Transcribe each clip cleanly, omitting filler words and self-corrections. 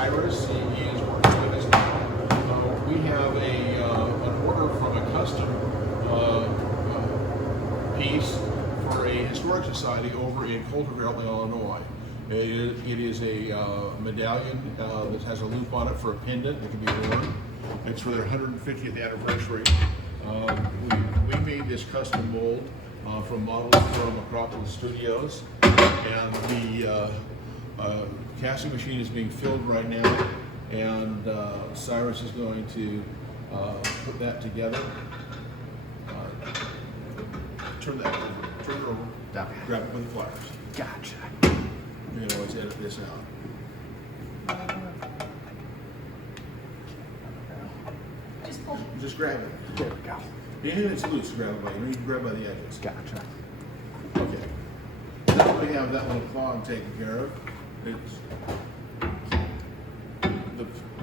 Cyrus. He is working with us now. We have an order from a custom piece for a historic society over in Coulterville, Illinois. It is a medallion that has a loop on it for a pendant that can be worn. It's for their 150th anniversary. We made this custom mold from models from Acropolis Studios, and the casting machine is being filled right now, and Cyrus is going to put that together. Turn it over, grab it with the pliers. Gotcha. You know, let's edit this out. Just grab it. There we go. Anything that's loose, grab it by. You need to grab by the edges. Gotcha. Okay. Now that we have that little clog taken care of,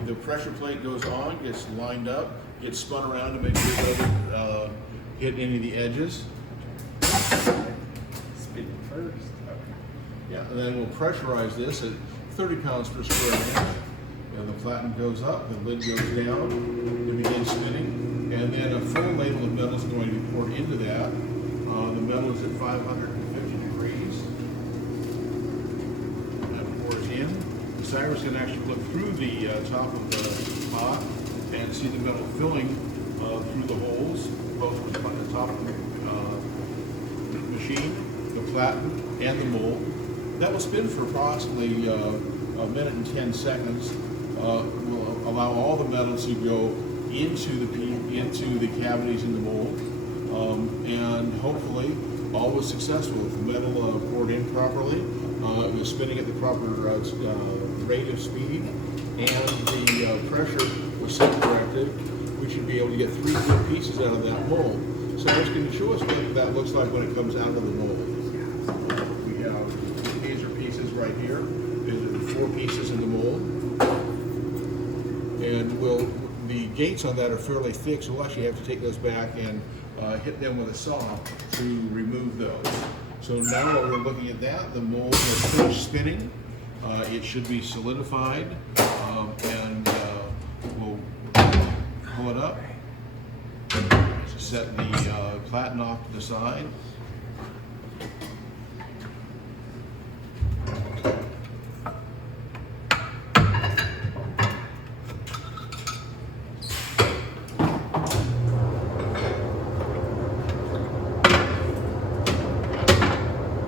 the pressure plate goes on, gets lined up, gets spun around to make sure it doesn't hit any of the edges. Spinning first. Okay. Yeah, and then we'll pressurize this at 30 pounds per square inch. And the platen goes up, the lid goes down, it begins spinning, and then a full ladle of metal is going to be poured into that. The metal is at 550 degrees. That pours in. Cyrus can actually look through the top of the pot and see the metal filling through the holes, both from the top of the machine, the platen, and the mold. That will spin for approximately a minute and 10 seconds. Will allow all the metal to go into the cavities in the mold, and hopefully all was successful. If the metal poured in properly, it was spinning at the proper rate of speed, and the pressure was set corrected, we should be able to get 3 good pieces out of that mold. So Cyrus, can you show us what that looks like when it comes out of the mold? We have, these are pieces right here. These are the 4 pieces in the mold. And the gates on that are fairly thick, so we'll actually have to take those back and hit them with a saw to remove those. So now while we're looking at that, the mold has finished spinning. It should be solidified, and we'll pull it up, set the platen off to the side.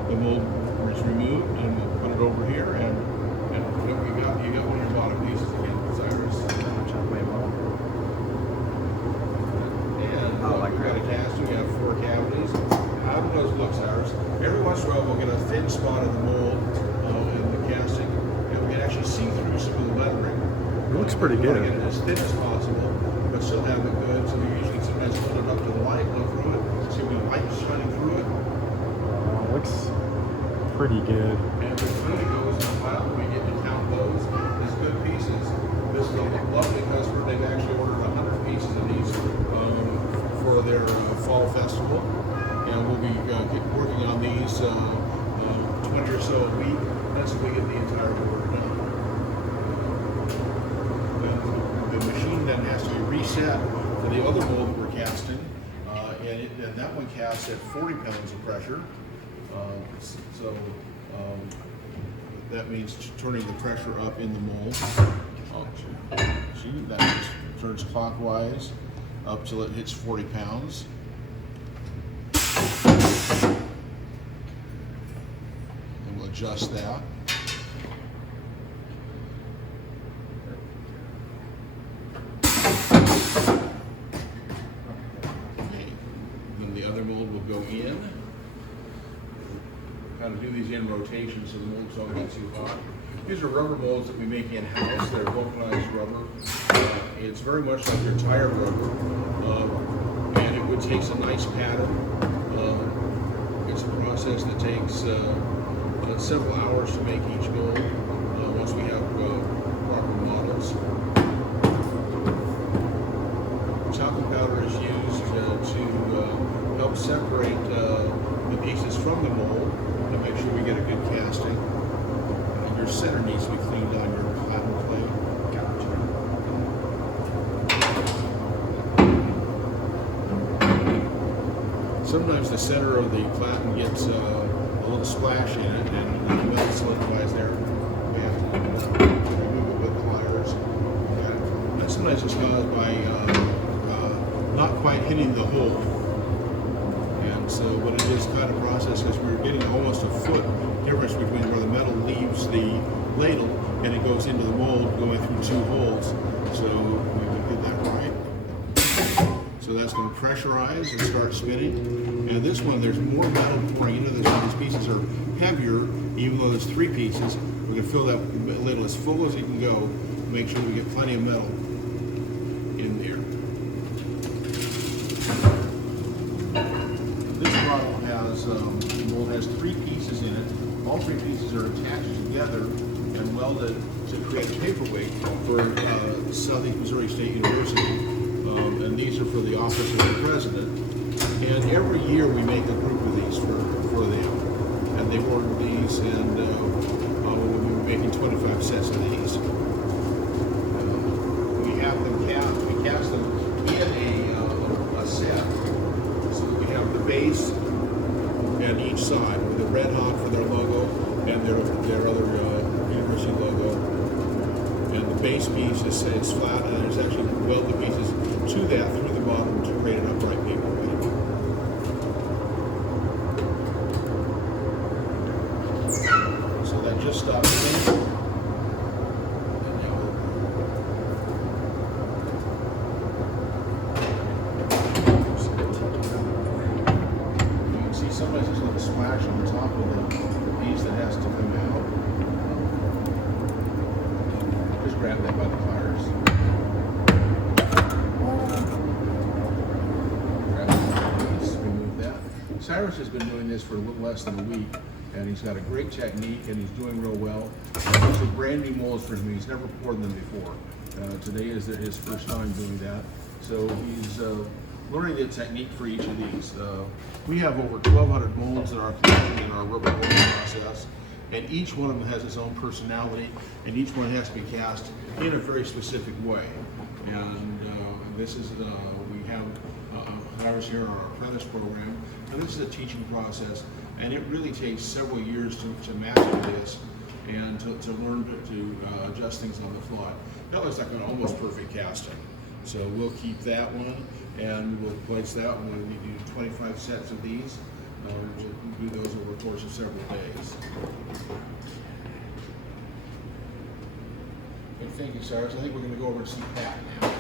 The mold is removed, and we'll put it over here, and you got one of your bottom pieces again, Cyrus. And we've got a casting. We have 4 cavities. How do those look, Cyrus? Every once in a while, we'll get a thin spot of the mold in the casting, and we can actually see through some of the lettering. It looks pretty We want good. to get it as thin as possible, but still have it good. So we usually sometimes put it up to the light, look through it, see if the light is shining through it. Looks pretty good. And the really goes in the pile, we get to count those as good pieces. This is a lovely customer. They've actually ordered 100 pieces of these for their fall festival. And we'll be working on these 20 or so a week. That's if we get the entire order done. The machine then has to be reset for the other mold that we're casting. And that one casts at 40 pounds of pressure. So that means turning the pressure up in the mold. See, that just turns clockwise up till it hits 40 pounds. And we'll adjust that. Okay. Then the other mold will go in. Kind of do these in rotation so the molds don't get too hot. These are rubber molds that we make in-house. They're vulcanized rubber. It's very much like your tire rubber, and it takes a nice pattern. It's a process that takes several hours to make each mold once we have proper models. Talcum powder is used to help separate the pieces from the mold to make sure we get a good casting. And your center needs to be cleaned on your platen plate. sometimes the center of the platen gets a little splash in it, and the metal solidifies there. We have to remove it with pliers. And sometimes it's caused by not quite hitting the hole. And so what it is kind of process is we're getting almost a foot difference between where the metal leaves the ladle and it goes into the mold going through two holes. So we did that right. So that's going to pressurize and start spinning. And this one, there's more metal pouring into this one. These pieces are heavier, even though there's three pieces. We're going to fill that ladle as full as it can go. Make sure that we get plenty of metal in there. This model has, mold has three pieces in it. All three pieces are attached together and welded to create a paperweight for Southeast Missouri State University. And these are for the office of the president. And every year we make a group of these for them. And they order these, and we'll be making 25 sets of these. We have them we cast them in a set. So we have the base and each side with the red hot for their logo and their other university logo. And the base piece is flat, and there's actually welded pieces to that through the bottom to create an upright paperweight. So that just stops spinning. And now you can see sometimes there's a little splash on the top of the piece that has to come out. Just grab that by the pliers. Cyrus has been doing this for a little less than a week, and he's got a great technique, and he's doing real well. These are brand new molds for him. He's never poured them before. Today is his first time doing that. So he's learning the technique for each of these. We have over 1,200 molds in our collection in our rubber molding process, and each one of them has its own personality, and each one has to be cast in a very specific way. And this is, we have Cyrus here on our apprentice program, and this is a teaching process, and it really takes several years to master this and to learn to adjust things on the fly. That looks like an almost perfect casting. So we'll keep that one, and we'll place that one when we do 25 sets of these. We'll do those over the course of several days. Good, thank you, Cyrus. I think we're going to go over and see Pat now.